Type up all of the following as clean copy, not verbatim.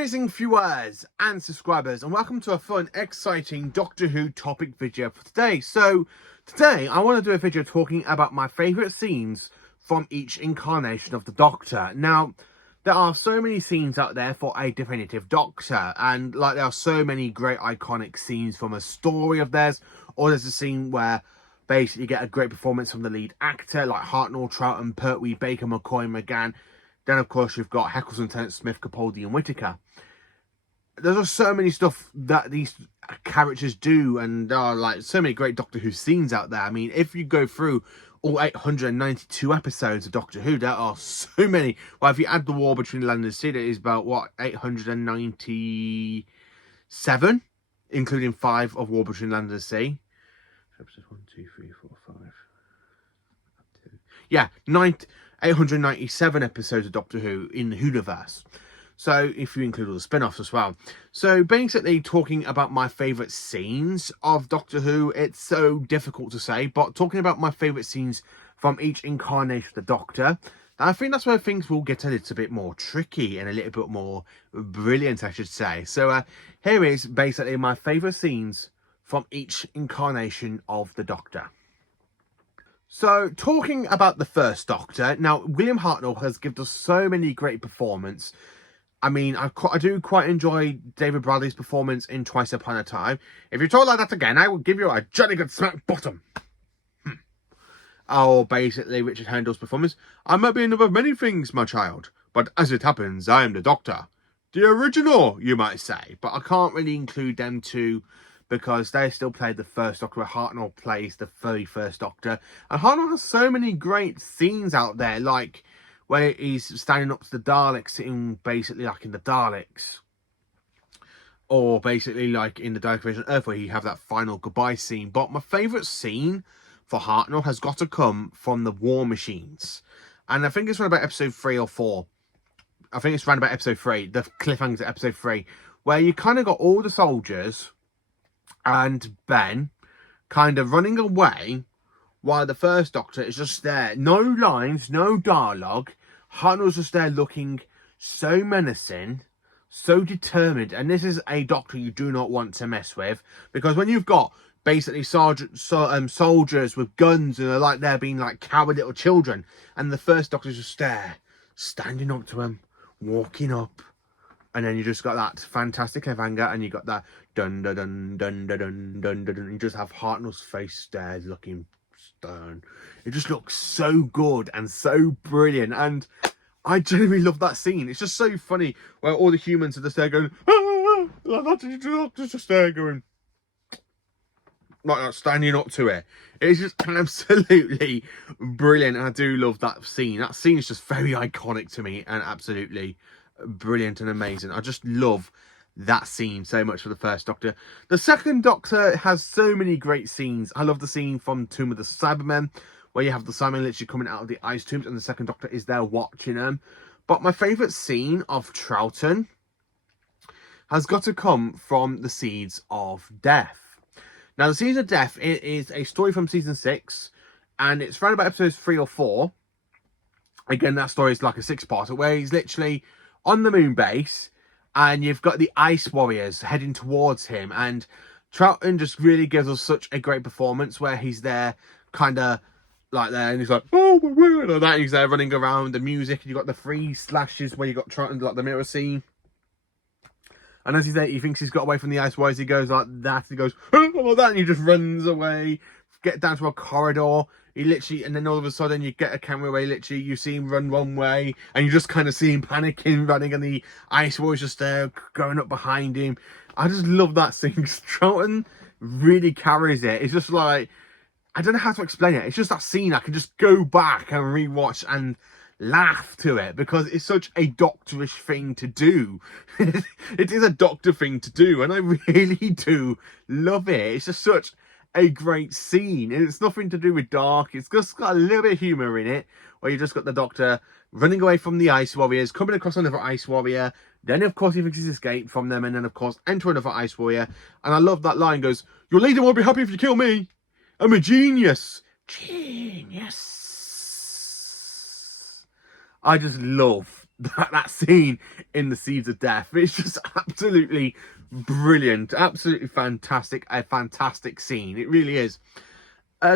amazing viewers and subscribers, and welcome to a fun, exciting Doctor Who topic video for today. So, today I want to do a video talking about my favourite scenes from each incarnation of the Doctor. Now, there are so many scenes out there for a definitive Doctor, and like there are so many great iconic scenes from a story of theirs, or there's a scene where basically you get a great performance from the lead actor, like Hartnell, Troughton, Pertwee, Baker, McCoy, McGann. Then, of course, you've got Heckles and Tennant, Smith, Capaldi and Whittaker. There's just so many stuff that these characters do, and there are like so many great Doctor Who scenes out there. I mean, if you go through all 892 episodes of Doctor Who, there are so many. Well, if you add the war between Land and Sea, it is about, what, 897? Including 5 of War Between Land and Sea. Episodes 1, 2, 3, 4, 5. Yeah, 897 episodes of Doctor Who in the Whoniverse. So, if you include all the spin-offs as well. So, basically, talking about my favourite scenes of Doctor Who, it's so difficult to say, but talking about my favourite scenes from each incarnation of the Doctor, I think that's where things will get a little bit more tricky and a little bit more brilliant, I should say. So, here is basically my favourite scenes from each incarnation of the Doctor. So, talking about the first Doctor, now, William Hartnell has given us so many great performances. I mean, I do quite enjoy David Bradley's performance in Twice Upon a Time. If you talk like that again, I will give you a jolly good smack bottom. Or basically, Richard Handell's performance. I might be in love with many things, my child, but as it happens, I am the Doctor. The original, you might say. But I can't really include them two, because they still played the first Doctor, where Hartnell plays the very first Doctor. And Hartnell has so many great scenes out there, like where he's standing up to the Daleks, sitting basically like in the Daleks. Or basically like in the Dalek Invasion of Earth, where you have that final goodbye scene. But my favourite scene for Hartnell has got to come from the War Machines. And I think it's around about episode 3 or 4. I think it's around about episode 3, the cliffhanger to episode 3, where you kind of got all the soldiers and Ben kind of running away while the first Doctor is just there. No lines, no dialogue. Hartnell's just there looking so menacing, so determined. And this is a Doctor you do not want to mess with. Because when you've got basically soldiers with guns and they're like they're being like coward little children, and the first Doctor's just there, standing up to him, walking up. And then you just got that fantastic cliffhanger, and you got that dun dun dun dun dun dun dun dun dun. You just have Hartnell's face there looking stern. It just looks so good and so brilliant, and I genuinely love that scene. It's just so funny where all the humans are just there going, just there going, like standing up to it. It's just absolutely brilliant, and I do love that scene. That scene is just very iconic to me and absolutely brilliant and amazing. I just love that scene so much for the first Doctor. The second Doctor has so many great scenes. I love the scene from Tomb of the Cybermen, where you have the Cybermen literally coming out of the ice tombs and the second Doctor is there watching them. But my favourite scene of Troughton has got to come from the Seeds of Death. Now, the Seeds of Death is a story from season 6, and it's around about episodes 3 or 4. Again, that story is like a 6-parter, where he's literally on the moon base, and you've got the Ice Warriors heading towards him, and Troughton just really gives us such a great performance, where he's there kind of like there, and he's like, oh my word, like that, and he's there running around, the music, and you've got the 3 slashes where you got Troughton, like the mirror scene, and as he's there, he thinks he's got away from the Ice Warriors, he goes like that, he goes, oh, like that, and he just runs away, get down to a corridor. He literally, and then all of a sudden you get a camera where literally you see him run one way, and you just kind of see him panicking, running, and the Ice Warriors just there going up behind him. I just love that scene. Troughton really carries it. It's just like, I don't know how to explain it. It's just that scene I can just go back and rewatch and laugh to it, because it's such a Doctorish thing to do. It is a Doctor thing to do, and I really do love it. It's just such a great scene, and it's nothing to do with dark. It's just got a little bit of humour in it, where you just got the Doctor running away from the Ice Warriors, coming across another Ice Warrior, then of course he thinks he's escaped from them, and then of course enter another Ice Warrior. And I love that line goes, your leader won't be happy if you kill me. I'm a genius. Genius. I just love that scene in the Seeds of Death. It's just absolutely brilliant, absolutely fantastic, a fantastic scene. It really is.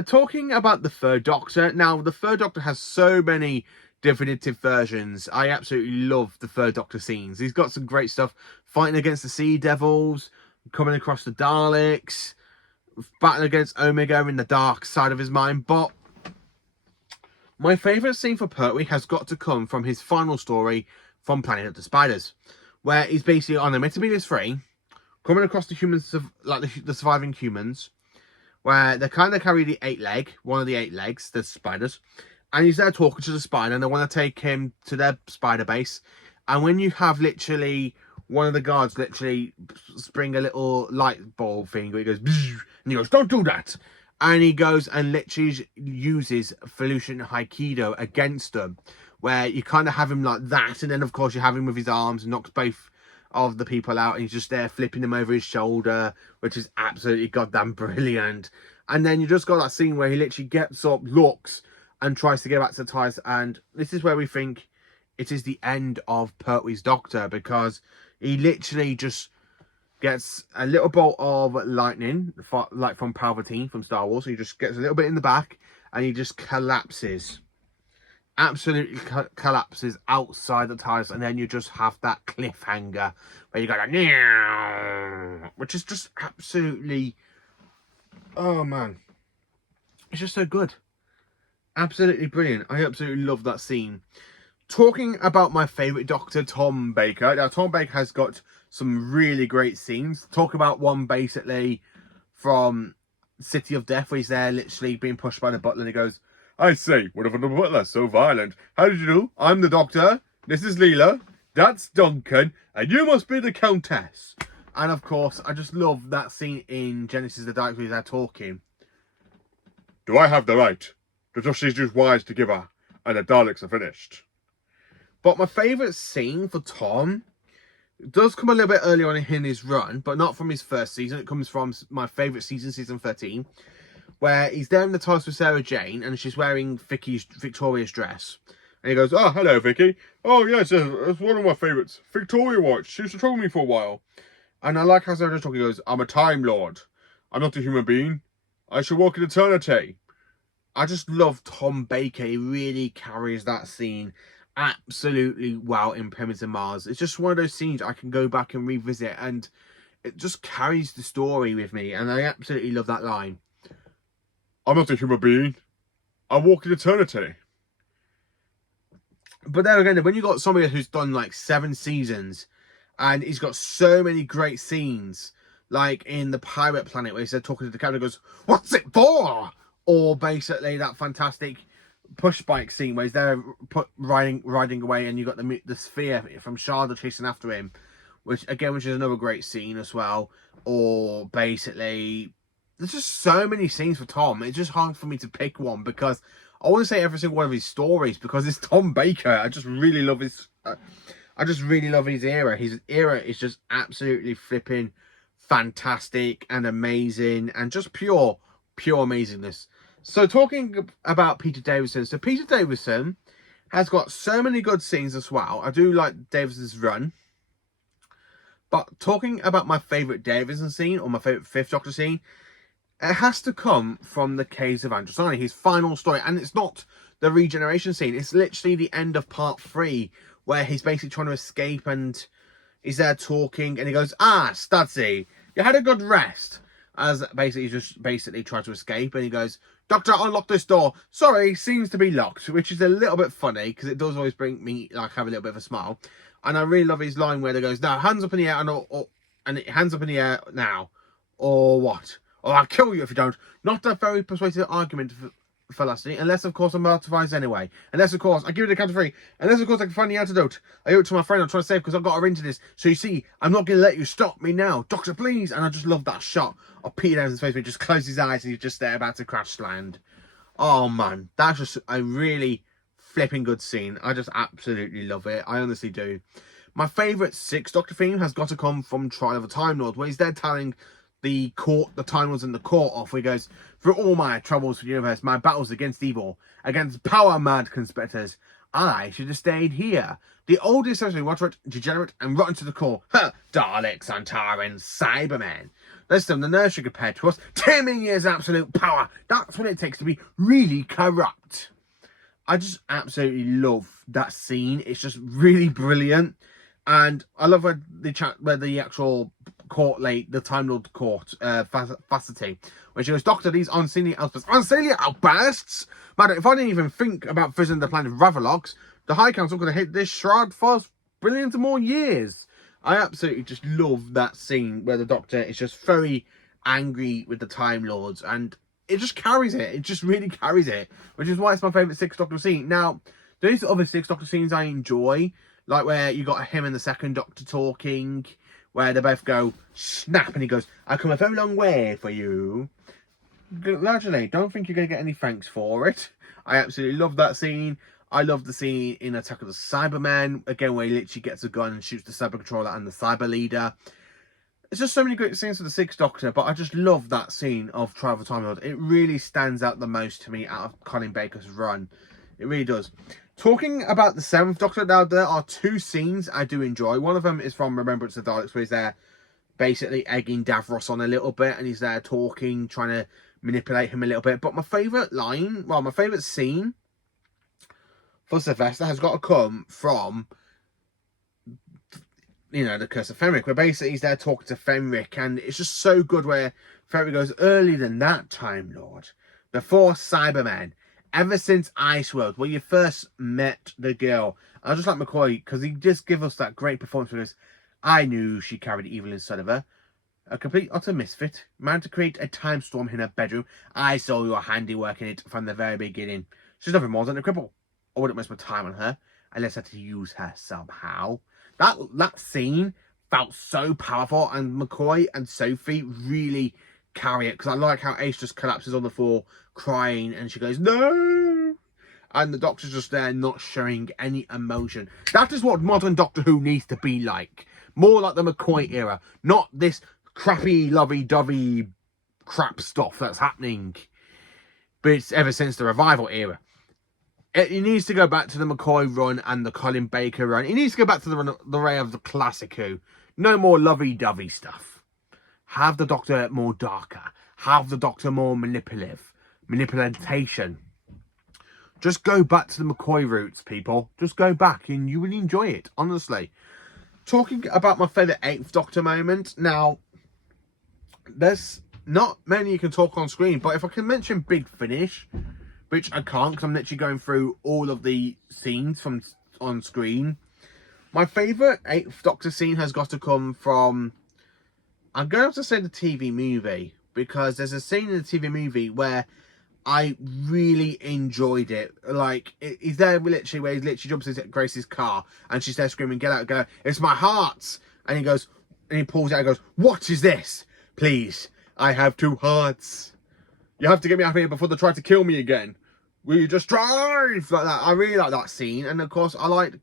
Talking about the Third Doctor, now the Third Doctor has so many definitive versions. I absolutely love the Third Doctor scenes. He's got some great stuff, fighting against the Sea Devils, coming across the Daleks, battling against Omega in the dark side of his mind. But my favourite scene for Pertwee has got to come from his final story from Planet of the Spiders, where he's basically on the Metebelis 3, coming across the humans, like the surviving humans, where they kind of carry the one of the 8 legs, the spiders, and he's there talking to the spider, and they want to take him to their spider base. And when you have literally one of the guards literally spring a little light bulb thing, where he goes, and he goes, "Don't do that!" And he goes and literally uses Felucian Haikido against them, where you kind of have him like that, and then of course you have him with his arms and knocks both of the people out, and he's just there flipping them over his shoulder, which is absolutely goddamn brilliant. And then you just got that scene where he literally gets up, looks, and tries to get back to the TARDIS, and this is where we think it is the end of Pertwee's Doctor, because he literally just gets a little bolt of lightning, like from Palpatine from Star Wars. So he just gets a little bit in the back, and he just collapses. Absolutely collapses outside the TARDIS, and then you just have that cliffhanger where you go like, which is just absolutely, oh man, it's just so good, absolutely brilliant. I absolutely love that scene. Talking about my favourite Doctor, Tom Baker. Now, Tom Baker has got some really great scenes. Talk about one basically from City of Death, where he's there literally being pushed by the butler, and he goes, "I say, what if the butler so violent? How did you do? I'm the Doctor. This is Leela. That's Duncan. And you must be the Countess." And of course, I just love that scene in Genesis the Daleks where they're talking. "Do I have the right? The Dusty's just wise to give her, and the Daleks are finished." But my favourite scene for Tom does come a little bit earlier on in his run, but not from his first season. It comes from my favourite season, season 13. Where he's there in the TARDIS with Sarah Jane, and she's wearing Victoria's dress. And he goes, "Oh, hello, Vicky. Oh, yes, it's one of my favourites. Victoria watch. She used to trouble me for a while." And I like how Sarah Jane's talking. He goes, "I'm a Time Lord. I'm not a human being. I shall walk in eternity." I just love Tom Baker. He really carries that scene absolutely well in Pyramids of Mars. It's just one of those scenes I can go back and revisit, and it just carries the story with me. And I absolutely love that line. "I'm not a human being. I walk in eternity." But there again, when you got somebody who's done like 7 seasons, and he's got so many great scenes, like in the Pirate Planet where he's talking to the captain, goes, "What's it for?" Or basically that fantastic push bike scene where he's there riding away, and you got the sphere from Sharda chasing after him, which is another great scene as well. Or basically, there's just so many scenes for Tom. It's just hard for me to pick one, because I want to say every single one of his stories, because it's Tom Baker. I just really love his era. His era is just absolutely flipping fantastic and amazing, and just pure amazingness. So talking about Peter Davison. So Peter Davison has got so many good scenes as well. I do like Davison's run. But talking about my favourite Davison scene, or my favourite Fifth Doctor scene, it has to come from the Caves of Androsani, his final story. And it's not the regeneration scene. It's literally the end of part 3, where he's basically trying to escape, and he's there talking, and he goes, "Ah, Studsy, you had a good rest." As basically he's just tried to escape, and he goes, "Doctor, unlock this door. Sorry, seems to be locked," which is a little bit funny, because it does always bring me, like, have a little bit of a smile. And I really love his line where he goes, "No, hands up in the air, and hands up in the air now, or what? Or I'll kill you if you don't." Not a very persuasive argument for Lassie, unless of course I'm authorized anyway. Unless of course I give it a count of 3. Unless of course I can find the antidote. I owe it to my friend I'm trying to save, because I've got her into this. So you see, I'm not going to let you stop me now. Doctor, please. And I just love that shot of Peter Davison's face where he just closes his eyes and he's just there about to crash land. Oh man, that's just a really flipping good scene. I just absolutely love it. I honestly do. My favourite 6th Doctor theme has got to come from Trial of a Time Lord, where he's there telling the Time Lords in the court off, where he goes, "Through all my troubles for the universe, my battles against evil, against power-mad conspirators, I should have stayed here. The oldest, essentially moderate, degenerate, and rotten to the core. Huh, Daleks, Antarans, Cybermen. They're still in the nursery compared to us. 10 million years absolute power. That's what it takes to be really corrupt. I just absolutely love that scene. It's just really brilliant. And I love where the actual court the Time Lord court, Facility, where she goes, Doctor, these unseemly outbursts. Unseemly outbursts? Madam, if I didn't even think about visiting the planet Ravolox, the High Council could have hit this shroud for billions of more years. I absolutely just love that scene where the Doctor is just very angry with the Time Lords, and it just carries it. It just really carries it, which is why it's my favourite Sixth Doctor scene. Now, there's other Sixth Doctor scenes I enjoy, like where you got him and the Second Doctor talking, where they both go, snap, and he goes, I've come a very long way for you. Largely, don't think you're going to get any thanks for it. I absolutely love that scene. I love the scene in Attack of the Cybermen, again, where he literally gets a gun and shoots the Cyber Controller and the Cyber Leader. It's just so many great scenes for the Sixth Doctor, but I just love that scene of Trial of the Time Lord. It really stands out the most to me out of Colin Baker's run. It really does. Talking about the Seventh Doctor, now there are two scenes I do enjoy. One of them is from Remembrance of the Daleks, where he's there basically egging Davros on a little bit, and he's there talking, trying to manipulate him a little bit. But my favourite line, well, my favourite scene for Sylvester has got to come from, you know, the Curse of Fenric, where basically he's there talking to Fenric, and it's just so good where Fenric goes, earlier than that, Time Lord, before Cybermen, ever since Iceworld, where you first met the girl. I just like McCoy, because he just gives us that great performance where he goes, I knew she carried evil inside of her. A complete utter misfit, managed to create a time storm in her bedroom. I saw your handiwork in it from the very beginning. She's nothing more than a cripple. I wouldn't waste my time on her unless I had to use her somehow. That scene felt so powerful, and McCoy and Sophie really carry it, because I like how Ace just collapses on the floor crying and she goes, no! And the Doctor's just there not showing any emotion. That is what modern Doctor Who needs to be like. More like the McCoy era, not this crappy, lovey-dovey crap stuff that's happening. But it's ever since the Revival era. It needs to go back to the McCoy run and the Colin Baker run. It needs to go back to the way of the classic Who. No more lovey-dovey stuff. Have the Doctor more darker. Have the Doctor more manipulation. Just go back to the McCoy roots, people. Just go back and you will enjoy it, honestly. Talking about my favourite Eighth Doctor moment. Now, there's not many you can talk on screen, but if I can mention Big Finish, which I can't because I'm literally going through all of the scenes from on screen. My favourite Eighth Doctor scene has got to come from, I'm going to have to say the TV movie, because there's a scene in the TV movie where I really enjoyed it. Like, he's there literally where he literally jumps into Grace's car and she's there screaming, get out, go, it's my heart. And he goes, and he pulls out and goes, what is this? Please, I have two hearts. You have to get me out of here before they try to kill me again. Will you just drive? Like that. I really like that scene. And of course, I like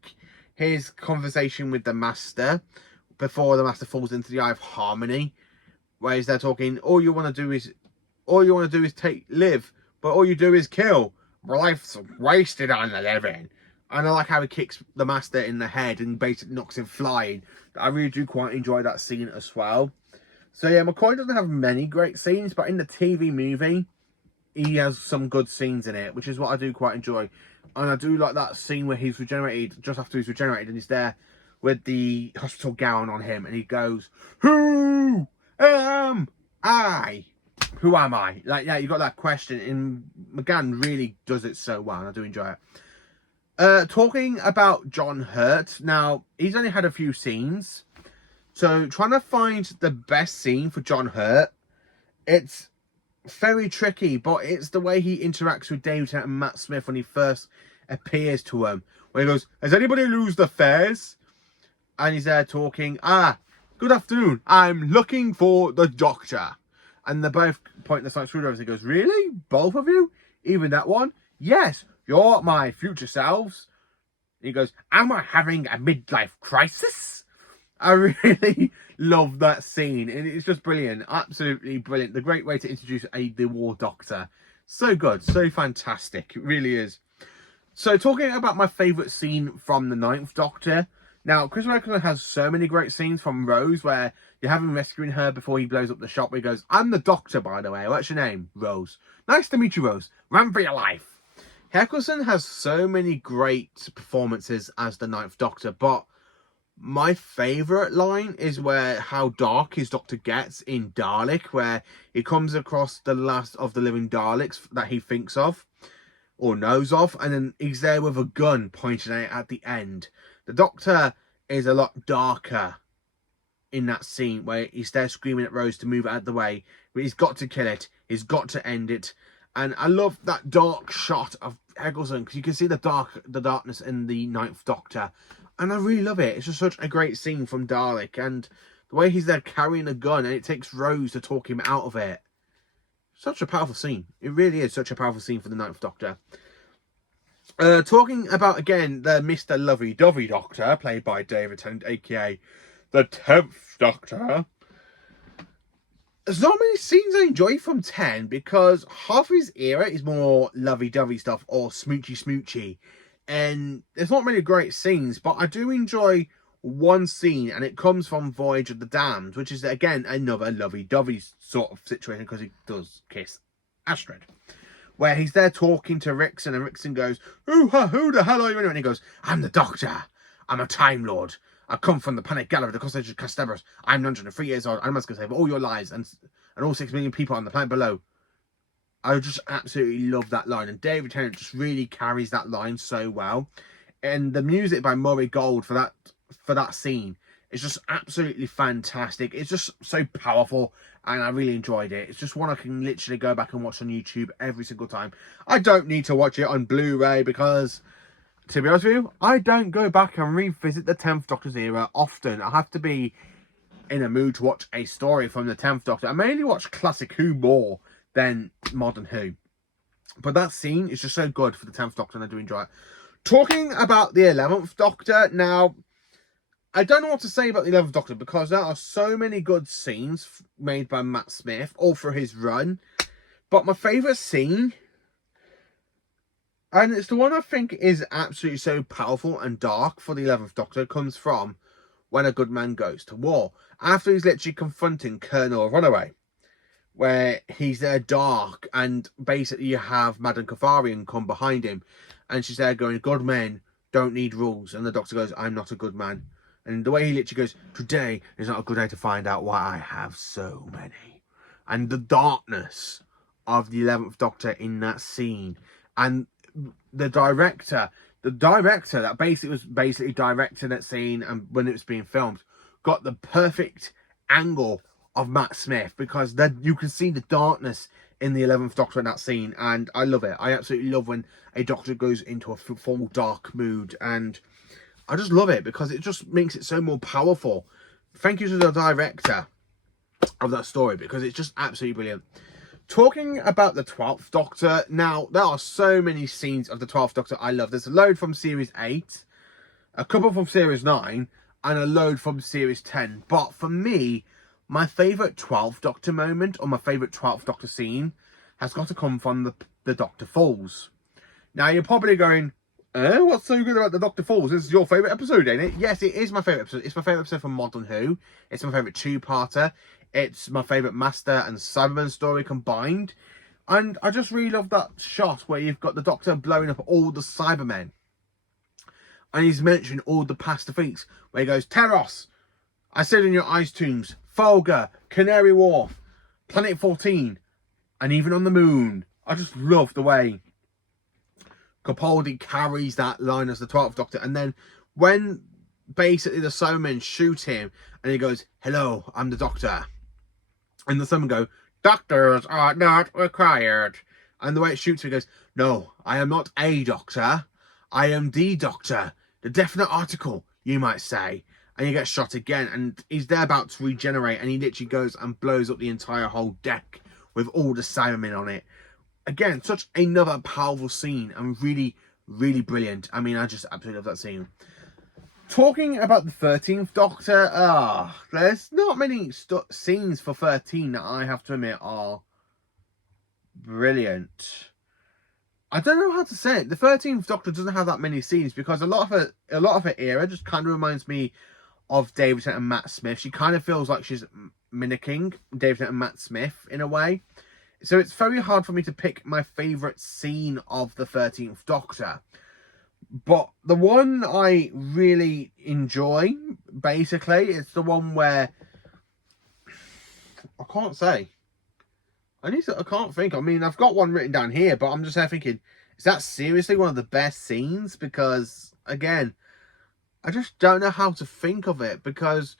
his conversation with the Master before the Master falls into the Eye of Harmony, where he's there talking, all you want to do is live, but all you do is kill. Life's wasted on the living. And I like how he kicks the Master in the head and basically knocks him flying. I really do quite enjoy that scene as well. So yeah, McCoy doesn't have many great scenes, but in the TV movie, he has some good scenes in it, which is what I do quite enjoy. And I do like that scene where he's regenerated, just after he's regenerated, and he's there with the hospital gown on him, and he goes, who am I? Who am I? Like, yeah, you got that question, and McGann really does it so well, and I do enjoy it. Talking about John Hurt, now, he's only had a few scenes, so trying to find the best scene for John Hurt, it's very tricky, but it's the way he interacts with David Tennant and Matt Smith when he first appears to him, where he goes, has anybody lose the fares? And he's there talking, good afternoon, I'm looking for the Doctor. And they're both pointing the sonic screwdrivers, and he goes, really? Both of you? Even that one? Yes, you're my future selves. And he goes, am I having a midlife crisis? I really love that scene, and it's just brilliant, absolutely brilliant. The great way to introduce the War Doctor. So good, so fantastic, it really is. So talking about my favourite scene from the Ninth Doctor. Now, Christopher Eccleston has so many great scenes from Rose where you have him rescuing her before he blows up the shop where he goes, I'm the Doctor, by the way. What's your name? Rose. Nice to meet you, Rose. Run for your life. Eccleston has so many great performances as the Ninth Doctor, but my favourite line is where how dark his Doctor gets in Dalek, where he comes across the last of the living Daleks that he thinks of or knows of, and then he's there with a gun pointing at it at the end. The Doctor is a lot darker in that scene where he's there screaming at Rose to move out of the way, but he's got to kill it, he's got to end it. And I love that dark shot of Eccleston because you can see the darkness in the Ninth Doctor, and I really love it. It's just such a great scene from Dalek, and the way he's there carrying a gun and it takes Rose to talk him out of it. Such a powerful scene. It really is such a powerful scene for the Ninth Doctor. Talking about, again, the Mr. Lovey-Dovey Doctor, played by David Tennant, a.k.a. the 10th Doctor. There's not many scenes I enjoy from 10 because half of his era is more lovey-dovey stuff or smoochy-smoochy. And there's not many great scenes, but I do enjoy one scene, and it comes from Voyage of the Damned, which is, again, another lovey-dovey sort of situation because he does kiss Astrid. Where he's there talking to Rickson, and Rickson goes, who the hell are you anyway? And he goes, I'm the Doctor. I'm a Time Lord. I come from the Panic Gallery, the Constellation of Castabras. I'm 103 years old. I must go save all your lives and all 6 million people on the planet below. I just absolutely love that line. And David Tennant just really carries that line so well. And the music by Murray Gold for that scene is just absolutely fantastic. It's just so powerful, and I really enjoyed it. It's just one I can literally go back and watch on YouTube every single time. I don't need to watch it on Blu-ray because, to be honest with you, I don't go back and revisit the 10th Doctor's era often. I have to be in a mood to watch a story from the 10th Doctor. I mainly watch classic Who more than modern Who. But that scene is just so good for the 10th Doctor, and I do enjoy it. Talking about the 11th Doctor, now, I don't know what to say about the 11th Doctor because there are so many good scenes made by Matt Smith all through his run. But my favourite scene, and it's the one I think is absolutely so powerful and dark for the 11th Doctor, comes from When a Good Man Goes to War. After he's literally confronting Colonel Runaway, where he's there dark, and basically you have Madame Kafarian come behind him, and she's there going, good men don't need rules. And the Doctor goes, I'm not a good man. And the way he literally goes, today is not a good day to find out why I have so many. And the darkness of the 11th Doctor in that scene. And the director that was directing that scene, and when it was being filmed, got the perfect angle of Matt Smith, because you can see the darkness in the 11th Doctor in that scene, and I love it. I absolutely love when a Doctor goes into a full dark mood, and I just love it because it just makes it so more powerful. Thank you to the director of that story because it's just absolutely brilliant. Talking about the 12th Doctor, now there are so many scenes of the 12th Doctor I love. There's a load from Series 8, a couple from Series 9, and a load from Series 10. But for me, my favourite 12th Doctor moment, or my favourite 12th Doctor scene, has got to come from the Doctor Falls. Now, you're probably going, what's so good about the Doctor Falls? This is your favourite episode, ain't it? Yes, it is my favourite episode. It's my favourite episode from Modern Who. It's my favourite two-parter. It's my favourite Master and Cyberman story combined. And I just really love that shot where you've got the Doctor blowing up all the Cybermen. And he's mentioning all the past defeats, where he goes, Teros, I said in your ice tombs, Folga, Canary Wharf, Planet 14, and even on the moon. I just love the way Capaldi carries that line as the 12th Doctor. And then when basically the Cybermen shoot him and he goes, hello, I'm the Doctor. And the Cybermen go, doctors are not required. And the way it shoots him, he goes, no, I am not a doctor. I am the Doctor. The definite article, you might say. And he gets shot again, and he's there about to regenerate, and he literally goes and blows up the entire whole deck with all the Cybermen on it. Again, such another powerful scene, and really, really brilliant. I mean, I just absolutely love that scene. Talking about the 13th Doctor, there's not many scenes for 13 that I have to admit are brilliant. I don't know how to say it. The 13th Doctor doesn't have that many scenes because a lot of her era just kind of reminds me of David Tennant and Matt Smith. She kind of feels like she's mimicking David Tennant and Matt Smith in a way. So it's very hard for me to pick my favourite scene of the 13th Doctor. But the one I really enjoy, basically, is the one where... I can't say. I can't think. I mean, I've got one written down here, but I'm just there thinking, is that seriously one of the best scenes? Because, again, I just don't know how to think of it, because...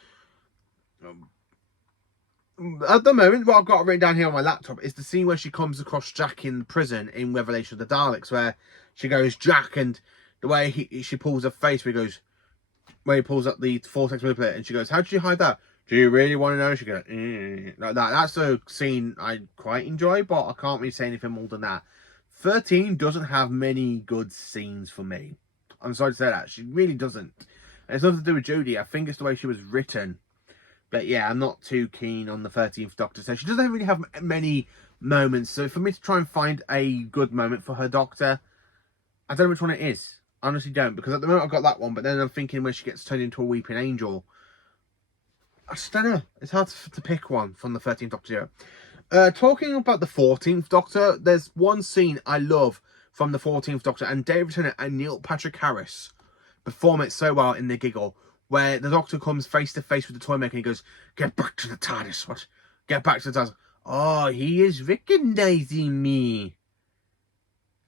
at the moment, what I've got written down here on my laptop is the scene where she comes across Jack in prison in Revelation of the Daleks, where she goes, Jack, and the way she pulls her face, where he pulls up the vortex manipulator, and she goes, how did you hide that? Do you really want to know? She goes, like that. That's a scene I quite enjoy, but I can't really say anything more than that. 13 doesn't have many good scenes for me. I'm sorry to say that. She really doesn't. And it's nothing to do with Jodie. I think it's the way she was written. But yeah, I'm not too keen on the 13th Doctor. So she doesn't really have many moments. So for me to try and find a good moment for her Doctor, I don't know which one it is. I honestly don't. Because at the moment I've got that one. But then I'm thinking when she gets turned into a weeping angel. I just don't know. It's hard to pick one from the 13th Doctor. Talking about the 14th Doctor, there's one scene I love from the 14th Doctor. And David Tennant and Neil Patrick Harris perform it so well in The Giggle, where the Doctor comes face to face with the Toymaker and he goes, get back to the TARDIS. What? Get back to the TARDIS. Oh, he is recognizing me.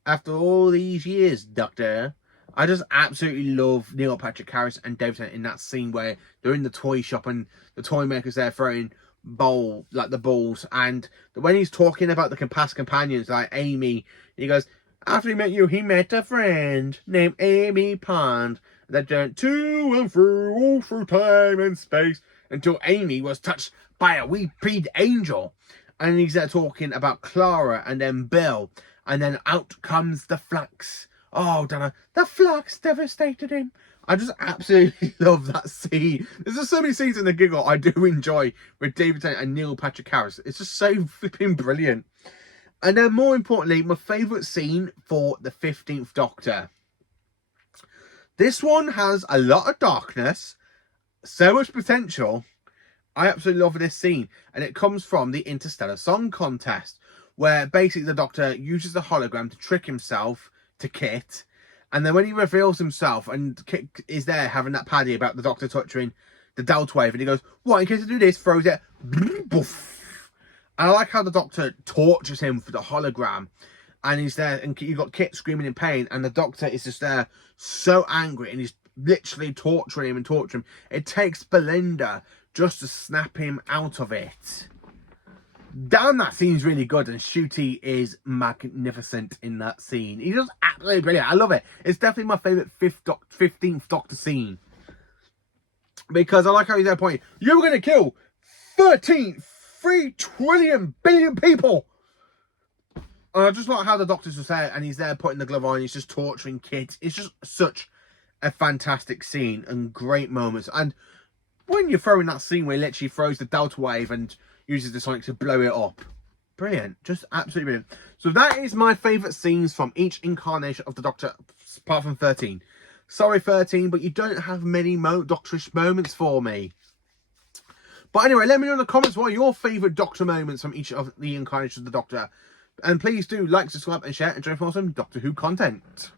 After all these years, Doctor. I just absolutely love Neil Patrick Harris and David Tennant in that scene where they're in the toy shop and the Toymaker's there throwing the balls. And when he's talking about the past companions, like Amy, he goes, after he met you, he met a friend named Amy Pond that went to and through, all through time and space, until Amy was touched by a weeping angel. And he's there talking about Clara and then Bill. And then out comes the Flux. Oh, Dana, the Flux devastated him. I just absolutely love that scene. There's just so many scenes in The Giggle I do enjoy with David Tennant and Neil Patrick Harris. It's just so flipping brilliant. And then more importantly, my favourite scene for the 15th Doctor. This one has a lot of darkness, so much potential. I absolutely love this scene. And it comes from the Interstellar Song Contest, where basically the Doctor uses the hologram to trick himself to Kit. And then when he reveals himself and Kit is there having that paddy about the Doctor touching the Delta Wave, and he goes, what, in case I do this, throws it, boof. And I like how the Doctor tortures him for the hologram. And he's there, and you've got Kit screaming in pain, and the Doctor is just there so angry, and he's literally torturing him and torturing him. It takes Belinda just to snap him out of it. Damn, that scene's really good, and Ncuti is magnificent in that scene. He's just absolutely brilliant. I love it. It's definitely my favourite 15th Doctor scene. Because I like how he's there pointing, you're going to kill 3 trillion billion people. And I just like how the Doctor's just there, and he's there putting the glove on, and he's just torturing kids. It's just such a fantastic scene and great moments. And when you're throwing that scene where he literally throws the Delta Wave and uses the Sonic to blow it up. Brilliant. Just absolutely brilliant. So that is my favourite scenes from each incarnation of the Doctor, apart from 13. Sorry, 13, but you don't have many Doctorish moments for me. But anyway, let me know in the comments what are your favourite Doctor moments from each of the incarnations of the Doctor. And please do like, subscribe and share and join for some Doctor Who content.